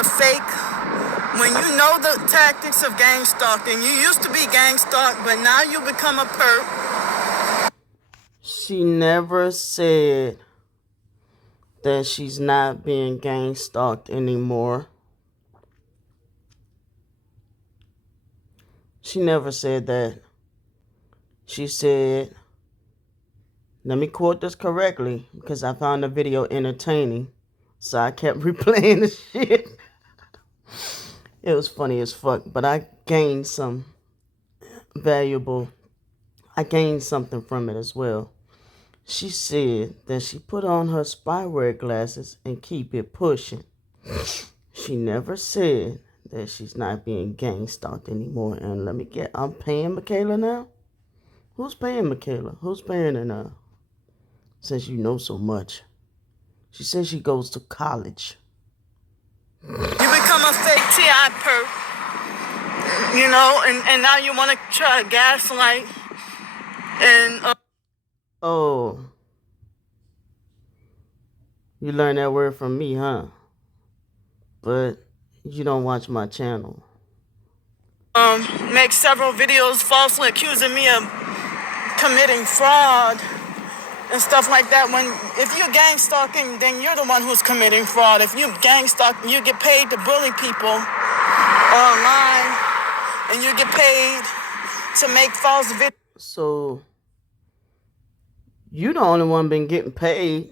a fake when you know the tactics of gang stalking? You used to be gang stalked, but now you become a perp. She never said that she's not being gang stalked anymore. She never said that. She said, let me quote this correctly because I found the video entertaining. So I kept replaying the shit. It was funny as fuck, but I gained something from it as well. She said that she put on her spyware glasses and keep it pushing. She never said that she's not being gang stalked anymore. And I'm paying Michaela now? Who's paying Michaela? Who's paying her now? Since you know so much. She says she goes to college. You become a fake T.I. perp, you know, and now you want to try to gaslight and... Oh. You learned that word from me, huh? But you don't watch my channel. Make several videos falsely accusing me of committing fraud and stuff like that. If you're gang stalking, then you're the one who's committing fraud. If you gang stalk, you get paid to bully people online, and you get paid to make false videos. So you the only one been getting paid.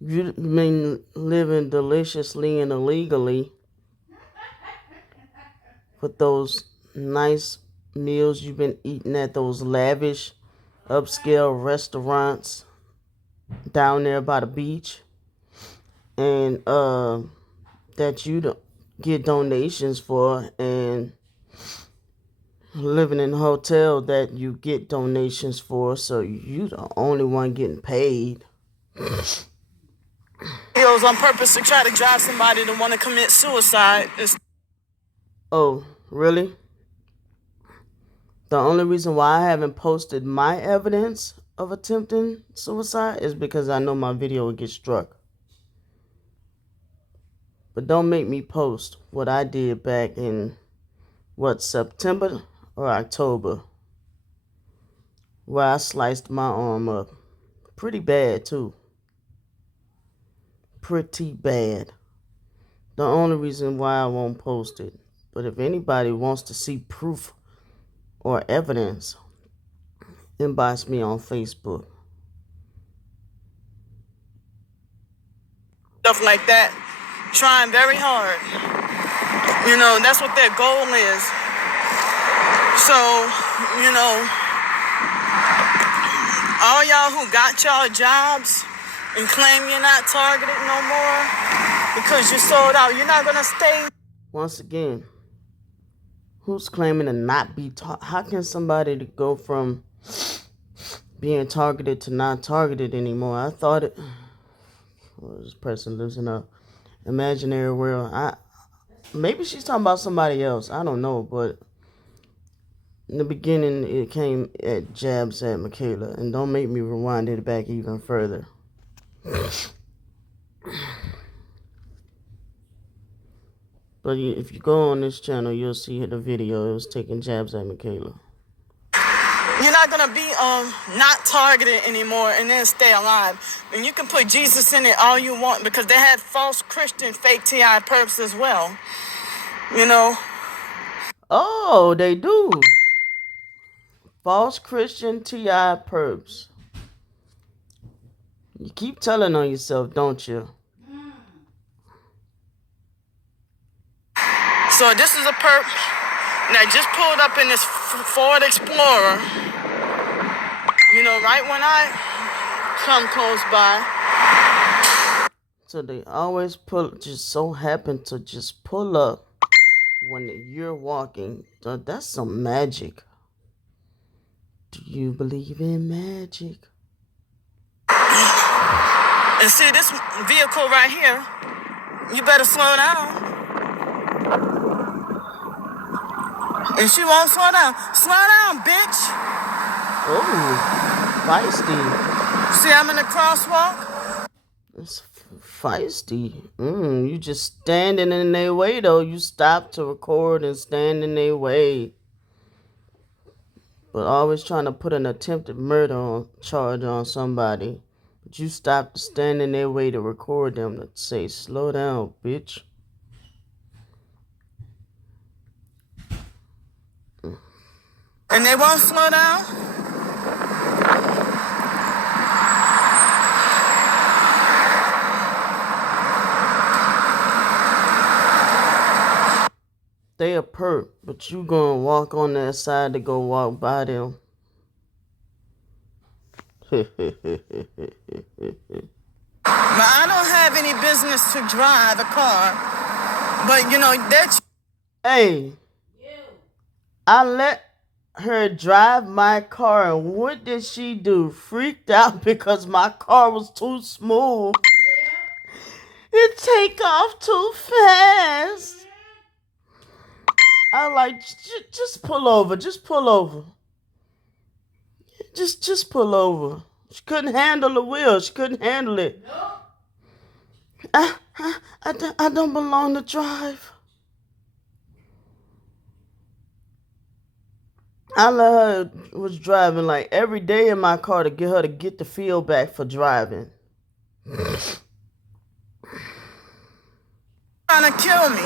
You been living deliciously and illegally with those nice meals you've been eating at those lavish upscale restaurants down there by the beach, and that you get donations for, and living in a hotel that you get donations for, so you the only one getting paid. Videos on purpose to try to drive somebody to want to commit suicide. Oh, really? The only reason why I haven't posted my evidence of attempting suicide is because I know my video will get struck. But don't make me post what I did back in, September or October, where I sliced my arm up. Pretty bad, too. Pretty bad. The only reason why I won't post it. But if anybody wants to see proof or evidence, inbox me on Facebook. Stuff like that. Trying very hard. You know, that's what their goal is. So, you know, all y'all who got y'all jobs and claim you're not targeted no more because you sold out, you're not going to stay. Once again, who's claiming to not be how can somebody go from being targeted to not targeted anymore? I thought this person lives in a imaginary world. Maybe she's talking about somebody else. I don't know, but in the beginning it came at jabs at Michaela, and don't make me rewind it back even further. But if you go on this channel, you'll see the video. It was taking jabs at Michaela. You're not going to be not targeted anymore and then stay alive. And you can put Jesus in it all you want, because they had false Christian fake T.I. perps as well. You know? Oh, they do. False Christian T.I. perps. You keep telling on yourself, don't you? So this is a perp that just pulled up in this Ford Explorer. You know, right when I come close by. So they always just so happen to just pull up when you're walking. So that's some magic. Do you believe in magic? And see this vehicle right here, you better slow down. And she won't slow down. Slow down, bitch. Oh, feisty. See, I'm in the crosswalk. It's feisty. You just standing in their way, though. You stop to record and stand in their way. But always trying to put an attempted murder charge on somebody. But you stop to stand in their way to record them to say, slow down, bitch. And they won't slow down? They a perp, but you gonna walk on that side to go walk by them. But I don't have any business to drive a car. But, you know, that's... Hey, I let her drive my car, and what did she do? Freaked out because my car was too smooth. It take off too fast. I like, just pull over. Just pull over. Just pull over. She couldn't handle the wheel. She couldn't handle it. I don't belong to drive. I let her was driving like every day in my car to get her to get the feel back for driving. Trying to kill me.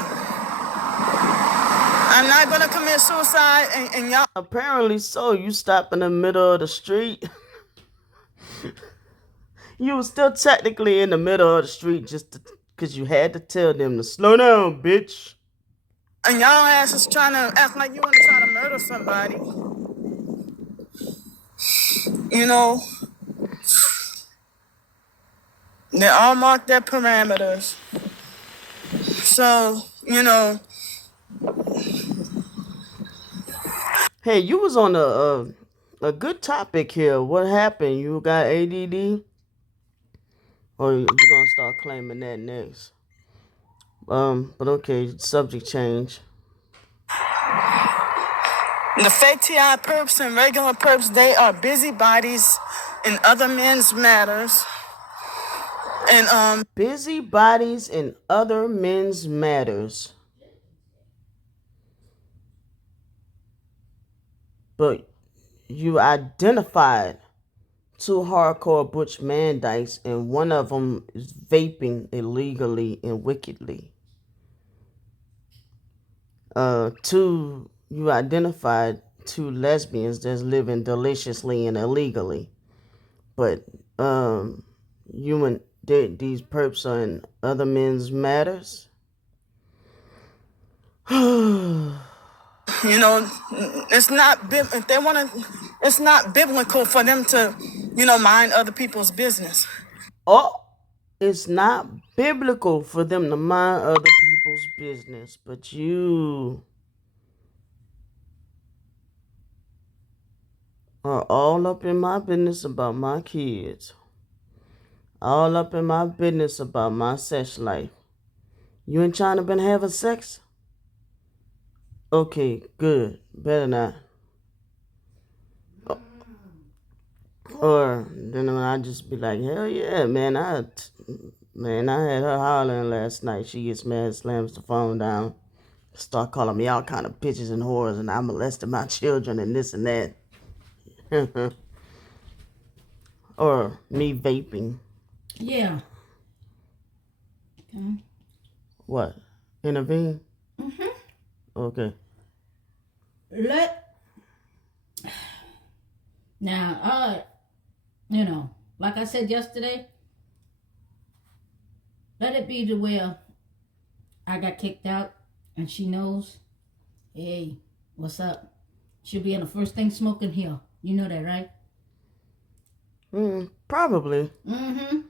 I'm not going to commit suicide and y'all... Apparently so. You stopped in the middle of the street. You were still technically in the middle of the street just because you had to tell them to slow down, bitch. And y'all asses trying to act like you want to try to murder somebody. You know, they all mark their parameters. So, you know... Hey, you was on a good topic here. What happened? You got ADD? Or you gonna start claiming that next? But okay, subject change. The fake TI perps and regular perps, they are busybodies in other men's matters. And busybodies in other men's matters. But you identified two hardcore butch mandites, and one of them is vaping illegally and wickedly. You identified two lesbians that's living deliciously and illegally. But you and these perps are in other men's matters. you know, it's not if they want to. It's not biblical for them to, you know, mind other people's business. Oh, it's not biblical for them to mind other people's business, but you are all up in my business about my kids. All up in my business about my sex life. You and China been having sex? Okay, good. Better not. Or then I just be like, hell yeah, man. I had her hollering last night. She gets mad, slams the phone down, start calling me all kind of bitches and whores, and I molested my children and this and that. Or me vaping. Yeah. Okay. What? Intervene? Mm-hmm. Okay. Now, like I said yesterday, let it be to where I got kicked out and she knows, hey, what's up? She'll be in the first thing smoking here. You know that, right? Probably. Mm-hmm.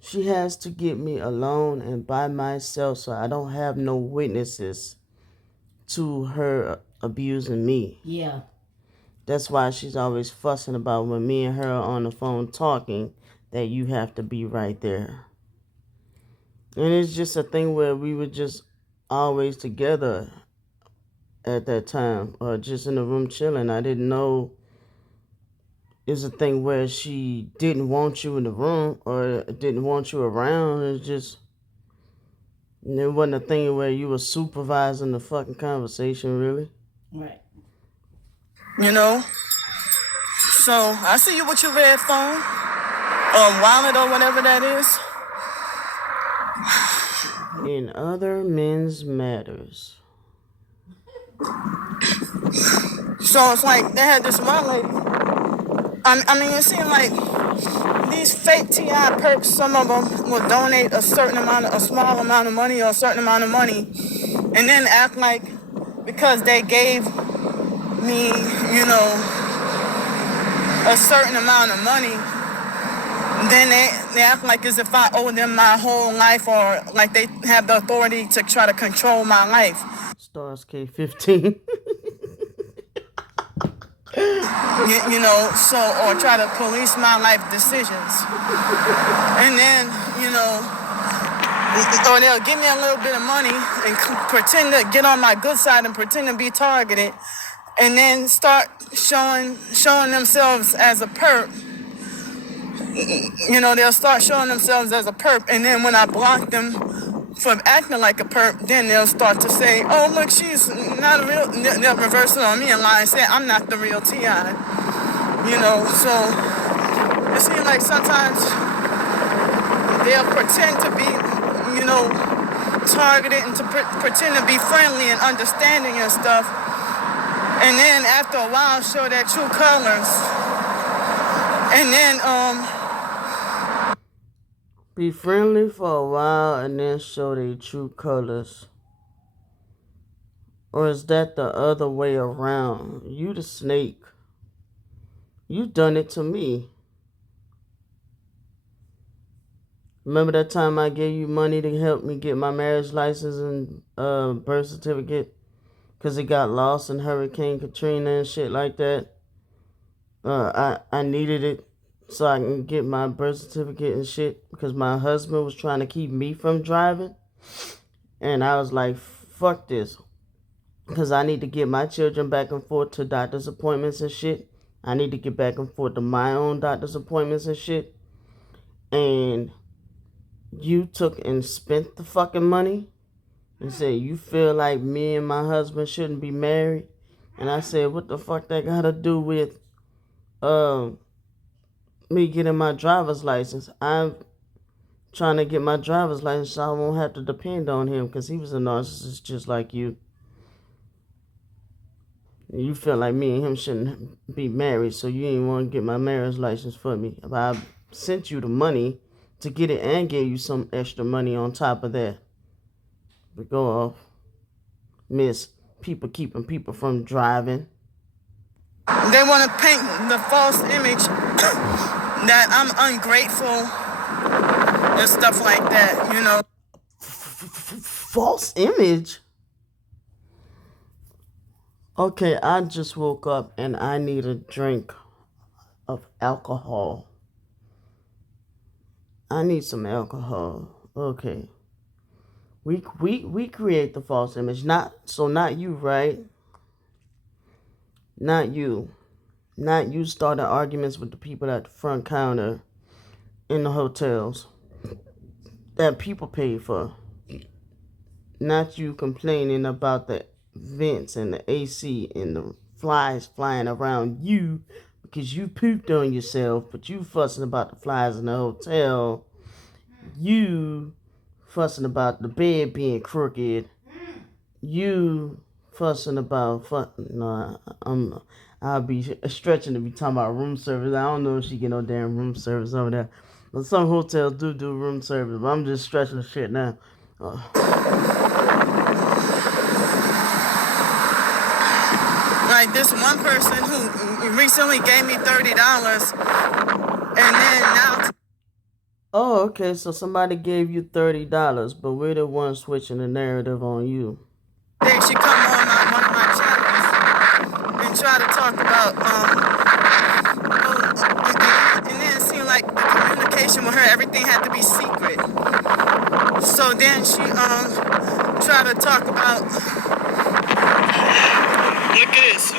She has to get me alone and by myself so I don't have no witnesses to her abusing me. Yeah. That's why she's always fussing about when me and her are on the phone talking that you have to be right there. And it's just a thing where we were just always together at that time or just in the room chilling. I didn't know is a thing where she didn't want you in the room or didn't want you around. It's just, it wasn't a thing where you were supervising the fucking conversation, really. Right. You know? So, I see you with your red phone, or wallet, or whatever that is. In other men's matters. So, it's like, they had this one lady. I mean, it seemed like these fake TI perks, some of them will donate a small amount of money or a certain amount of money, and then act like because they gave me, you know, a certain amount of money, then they act like as if I owe them my whole life, or like they have the authority to try to control my life. Stars K-15. You know, so, or try to police my life decisions. And then, you know, or they'll give me a little bit of money and pretend to get on my good side and pretend to be targeted, and then start showing themselves as a perp. You know, they'll start showing themselves as a perp, and then when I block them for acting like a perp, then they'll start to say, oh, look, she's not a real, they'll reverse it on me and lie and say, I'm not the real T.I. You know, so it seems like sometimes they'll pretend to be, you know, targeted and to pretend to be friendly and understanding and stuff, and then after a while show their true colors, and then, Be friendly for a while and then show their true colors. Or is that the other way around? You the snake. You done it to me. Remember that time I gave you money to help me get my marriage license and birth certificate? Because it got lost in Hurricane Katrina and shit like that. I needed it so I can get my birth certificate and shit, because my husband was trying to keep me from driving. And I was like, fuck this. Because I need to get my children back and forth to doctor's appointments and shit. I need to get back and forth to my own doctor's appointments and shit. And you took and spent the fucking money and said you feel like me and my husband shouldn't be married. And I said, what the fuck that got to do with me getting my driver's license? I'm trying to get my driver's license so I won't have to depend on him, because he was a narcissist just like you. You feel like me and him shouldn't be married, so you ain't want to get my marriage license for me. But I sent you the money to get it and gave you some extra money on top of that. But go off. Miss people keeping people from driving. They want to paint the false image that I'm ungrateful and stuff like that, you know. False image? Okay, I just woke up and I need a drink of alcohol. I need some alcohol. Okay. We create the false image. Not you, right? Not you. Not you starting arguments with the people at the front counter in the hotels that people pay for. Not you complaining about the vents and the AC and the flies flying around you because you pooped on yourself, but you fussing about the flies in the hotel. You fussing about the bed being crooked. You fussing about I'll be stretching to be talking about room service. I don't know if she get no damn room service over there, but some hotels do room service. But I'm just stretching the shit now. Like this one person who recently gave me $30, and then now. Oh, okay. So somebody gave you $30, but we're the ones switching the narrative on you. They should come on one of my channels and try to talk about and then it seemed like the communication with her, everything had to be secret. So then she tried to talk about. Look at this.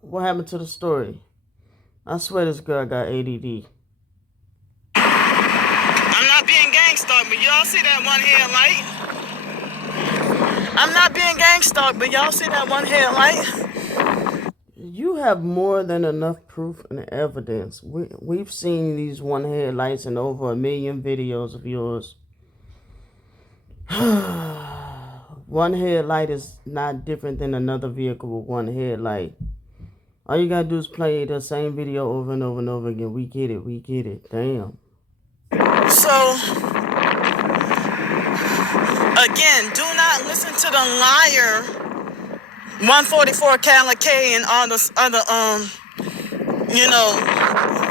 What happened to the story? I swear this girl got ADD. I'm not being gang stalked, but y'all see that one headlight? I'm not being gang stalked, but y'all see that one headlight? You have more than enough proof and evidence. We've seen these one headlights in over 1 million videos of yours. One headlight is not different than another vehicle with one headlight. All you gotta do is play the same video over and over and over again. We get it. Damn. So, again, do not listen to the liar 144 Cali K and all those other,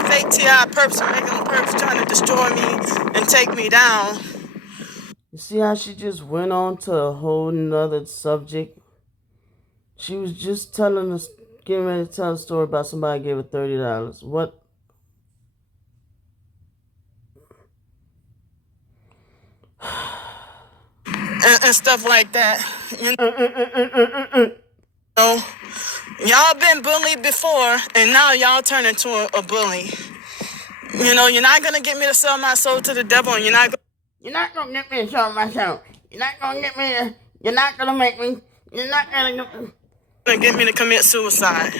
fake T.I. perps and regular perps trying to destroy me and take me down. You see how she just went on to a whole nother subject? She was just getting ready to tell a story about somebody gave her $30. What? And stuff like that. Y'all been bullied before, and now y'all turn into a bully. You're not gonna get me to sell my soul to the devil, and you're not gonna get me to sell my soul. You're not gonna get me to, you're not gonna make me, you're not gonna get me to commit suicide.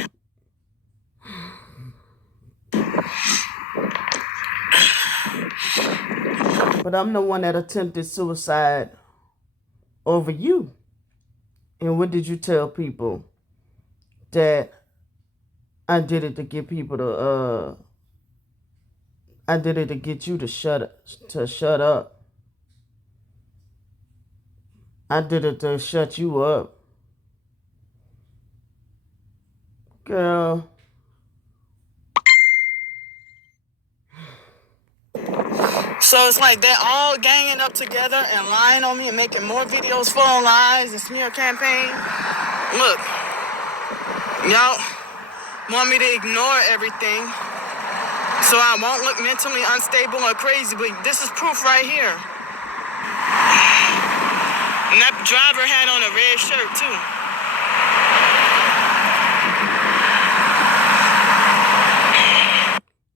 But I'm the one that attempted suicide over you. And what did you tell people? That I did it to get people to I did it to get you to shut up. I did it to shut you up. Girl. So it's like they're all ganging up together and lying on me and making more videos full of lies and smear campaign. Look, y'all want me to ignore everything so I won't look mentally unstable or crazy, but this is proof right here. And that driver had on a red shirt too.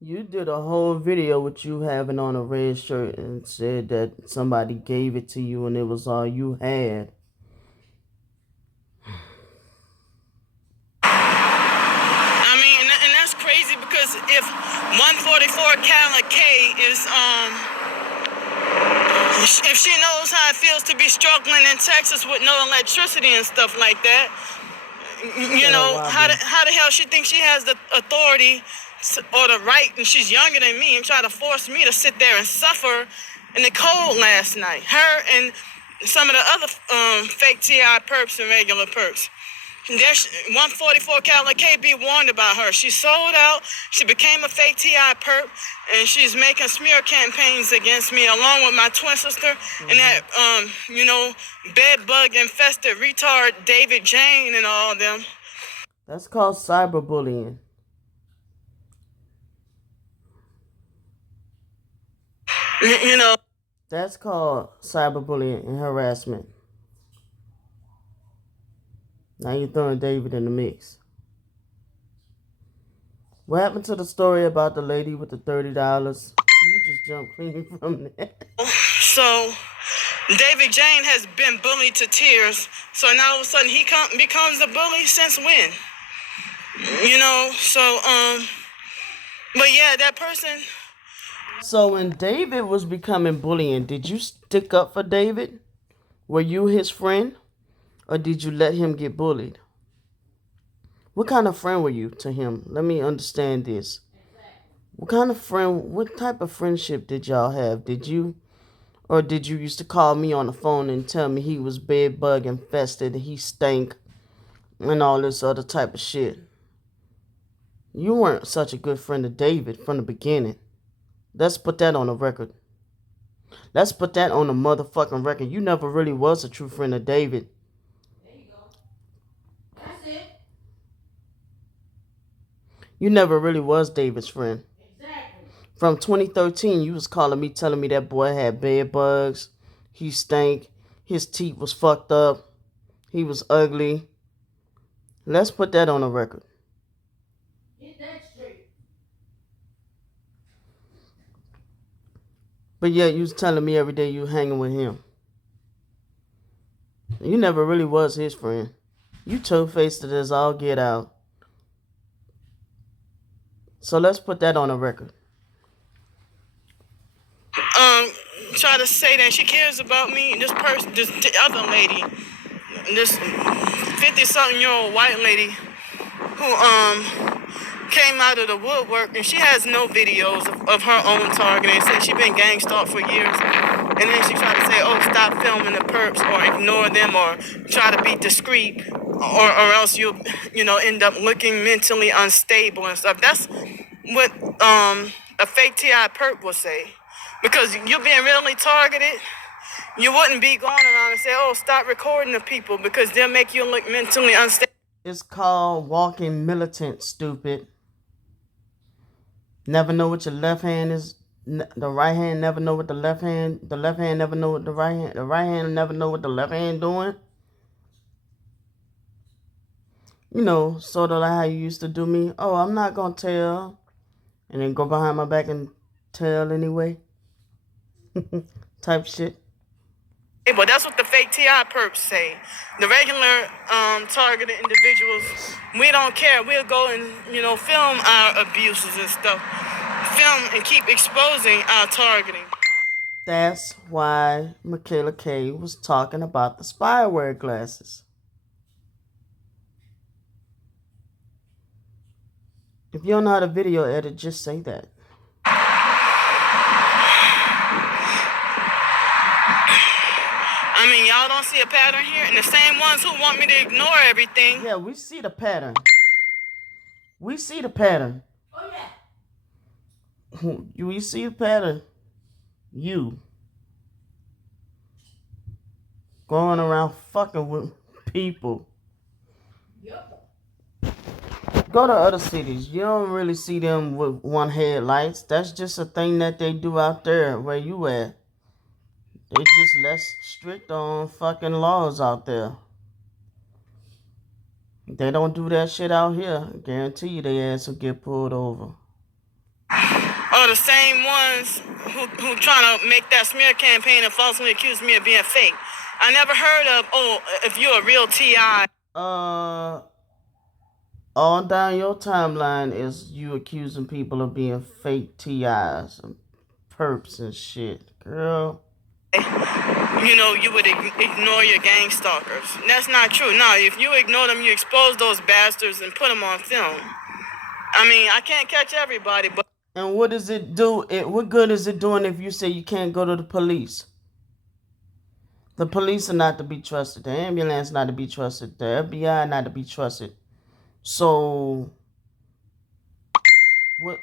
You did a whole video with you having on a red shirt and said that somebody gave it to you and it was all you had. I mean, and that's crazy because if 144 Cali K is, if she knows how it feels to be struggling in Texas with no electricity and stuff like that, how the hell she thinks she has the authority or the right, and she's younger than me, and try to force me to sit there and suffer in the cold last night. Her and some of the other fake T.I. perps and regular perps. 144 Cali K, be warned about her. She sold out. She became a fake T.I. perp, and she's making smear campaigns against me, along with my twin sister and that, bed bug infested retard David Jane and all them. That's called cyberbullying. That's called cyberbullying and harassment. Now you're throwing David in the mix. What happened to the story about the lady with the $30? You just jumped clean from that. So, David Jane has been bullied to tears. So now all of a sudden he becomes a bully since when? But yeah, that person. So when David was becoming bullying, did you stick up for David? Were you his friend? Or did you let him get bullied? What kind of friend were you to him? Let me understand this. What type of friendship did y'all have? Did you used to call me on the phone and tell me he was bed bug infested, he stank, and all this other type of shit? You weren't such a good friend to David from the beginning. Let's put that on the record. Let's put that on the motherfucking record. You never really was a true friend of David. There you go. That's it. You never really was David's friend. Exactly. From 2013, you was calling me, telling me that boy had bed bugs. He stank. His teeth was fucked up. He was ugly. Let's put that on the record. Get that straight. But yeah, you was telling me every day you hanging with him. You never really was his friend. You two-faced it as all get out. So let's put that on the record. Try to say that she cares about me. This person, this other lady, this 50-something-year-old white lady who came out of the woodwork, and she has no videos of her own targeting. Said she been gang stalked for years, and then she tried to say, "Oh, stop filming the perps, or ignore them, or try to be discreet, or else you end up looking mentally unstable and stuff." That's what a fake TI perp will say, because you're being really targeted. You wouldn't be going around and say, "Oh, stop recording the people," because they'll make you look mentally unstable. It's called walking militant, stupid. Never know what your left hand is. The right hand never know what the left hand. The left hand never know what the right hand. The right hand never know what the left hand doing. You know, sort of like how you used to do me. Oh, I'm not gonna tell, and then go behind my back and tell anyway. Type shit. But that's what the fake TI perps say. The regular targeted individuals, we don't care. We'll go and film our abuses and stuff, film and keep exposing our targeting. That's why Michaela K was talking about the spyware glasses. If you don't know how to video edit, just say that. I mean, y'all don't see a pattern here? And the same ones who want me to ignore everything. Yeah, we see the pattern. We see the pattern. Oh yeah. We see the pattern. You going around fucking with people. Yep. Go to other cities. You don't really see them with one headlights. That's just a thing that they do out there where you at. They just less strict on fucking laws out there. They don't do that shit out here. I guarantee you they ass will get pulled over. Or the same ones who trying to make that smear campaign and falsely accuse me of being fake. I never heard of, "Oh, if you're a real TI." All down your timeline is you accusing people of being fake TIs and perps and shit. Girl. You would ignore your gang stalkers. That's not true. No, if you ignore them, you expose those bastards and put them on film. I mean, I can't catch everybody, but... And what does it do? What good is it doing if you say you can't go to the police? The police are not to be trusted. The ambulance not to be trusted. The FBI not to be trusted. So, what?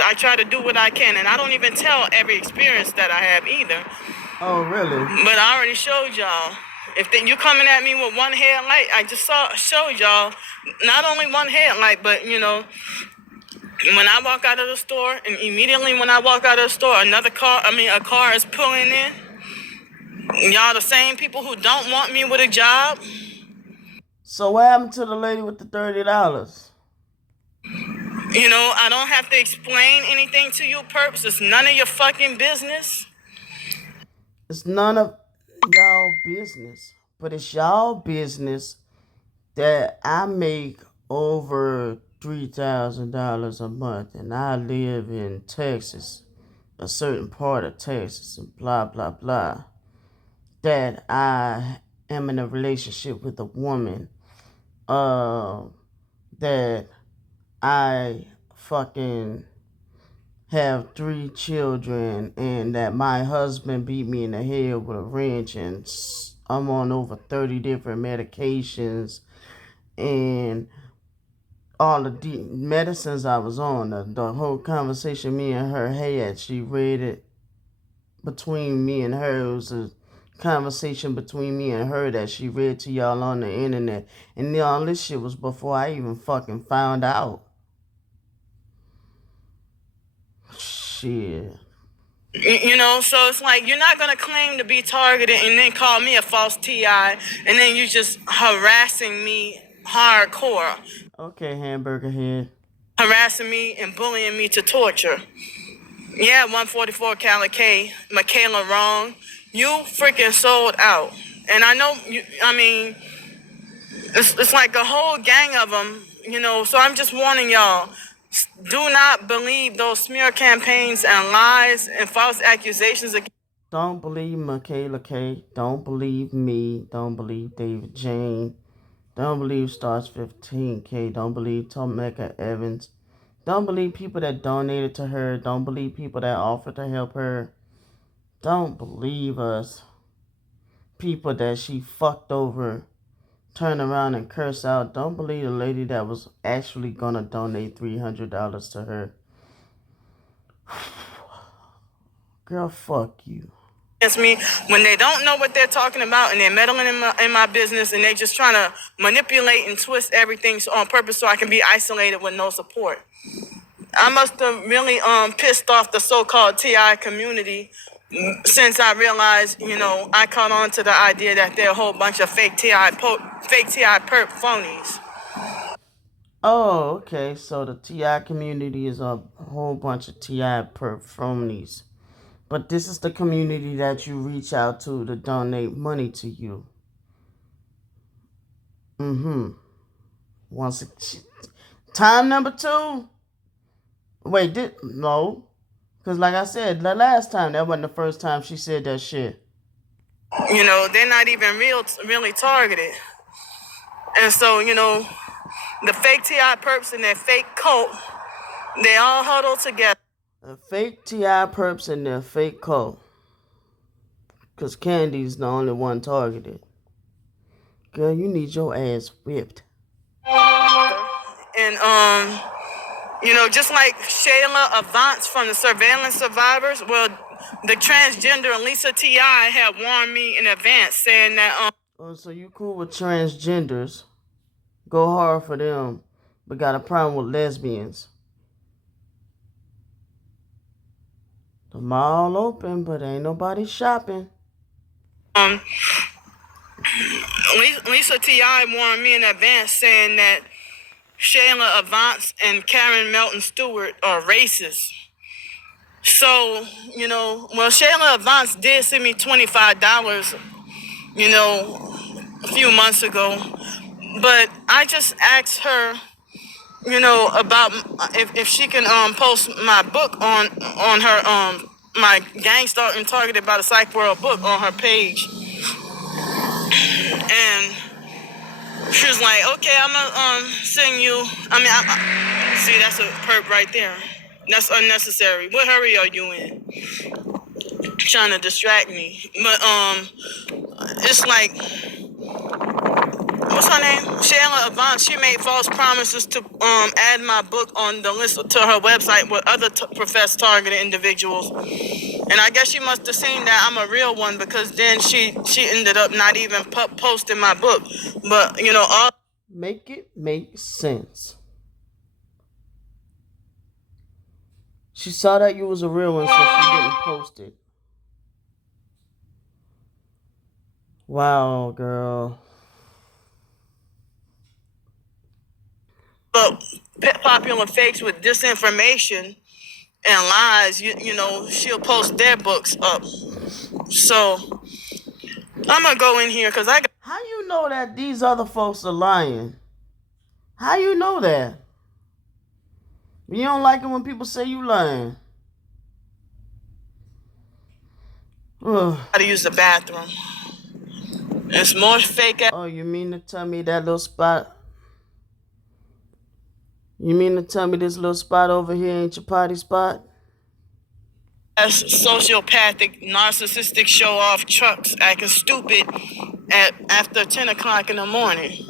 I try to do what I can, and I don't even tell every experience that I have either. Oh, really? But I already showed y'all. If you coming at me with one headlight, I just showed y'all not only one headlight, but when I walk out of the store, and immediately when I walk out of the store, a car is pulling in. Y'all the same people who don't want me with a job. So what happened to the lady with the $30? I don't have to explain anything to you, perps. It's none of your fucking business. It's none of y'all business. But it's y'all business that I make over $3,000 a month, and I live in Texas, a certain part of Texas, and blah, blah, blah. That I am in a relationship with a woman, that I fucking have 3 children, and that my husband beat me in the head with a wrench, and I'm on over 30 different medications, and all the medicines I was on, the whole conversation me and her had, she read it between me and her. It was a conversation between me and her that she read to y'all on the internet. And all this shit was before I even fucking found out. Shit. You know, so it's like you're not gonna claim to be targeted and then call me a false TI, and then you just harassing me hardcore, Okay, hamburger head. harassing me and bullying me to torture. Yeah, 144 K, Michaela wrong. You freaking sold out, and I know you. I mean, it's like a whole gang of them. You know, so I'm just warning y'all. Do not believe those smear campaigns and lies and false accusations against. Don't believe Michaela K. Don't believe me. Don't believe David Jane. Don't believe Stars 15K. Don't believe Tomeka Evans. Don't believe people that donated to her. Don't believe people that offered to help her. Don't believe us. People that she fucked over, turn around and curse out. Don't believe the lady that was actually gonna donate $300 to her. Girl, fuck you. Me when they don't know what they're talking about and they're meddling in my business and they're just trying to manipulate and twist everything on purpose so I can be isolated with no support. I must have really pissed off the so-called TI community since I realized, you know, I caught on to the idea that they're a whole bunch of fake TI perp phonies. Oh, okay. So the TI community is a whole bunch of TI phonies. But this is the community that you reach out to donate money to you. Once time number 2. Wait, no. Because like I said, the last time, that wasn't the first time she said that shit. You know, they're not even really targeted. And so, you know, the fake TI perps and their fake cult, they all huddle together. The fake TI perps and their fake cult. Because Candy's the only one targeted. Girl, you need your ass whipped. And, you know, just like Shayla Avance from the Surveillance Survivors, well, the transgender Lisa T.I. had warned me in advance saying that, Oh, so you cool with transgenders. Go hard for them. But got a problem with lesbians. The mall open, but ain't nobody shopping. Lisa T.I. warned me in advance saying that Shayla Avance and Karen Melton Stewart are racist. So, you know, well, Shayla Avance did send me $25, you know, a few months ago. But I just asked her, you know, about if she can post my book on her my Gang Stalked and Targeted by the Psych World book on her page. And she was like, okay, I'm gonna send you. I see, that's a perp right there. That's unnecessary. What hurry are you in? Trying to distract me. But it's like, what's her name? Shayla Avance. She made false promises to add my book on the list to her website with other professed targeted individuals. And I guess she must have seen that I'm a real one because then she ended up not even posting my book. But, you know, all... Make it make sense. She saw that you was a real one, so she didn't post it. Wow, girl. But popular fakes with disinformation and lies, you know, she'll post their books up. So I'm gonna go in here because I got... How you know that these other folks are lying? How you know that? You don't like it when people say you lying. Ugh. to use the bathroom. It's more fake. Oh, you mean to tell me that little spot? You mean to tell me this little spot over here ain't your potty spot? As sociopathic, narcissistic show-off trucks acting stupid after 10 o'clock in the morning.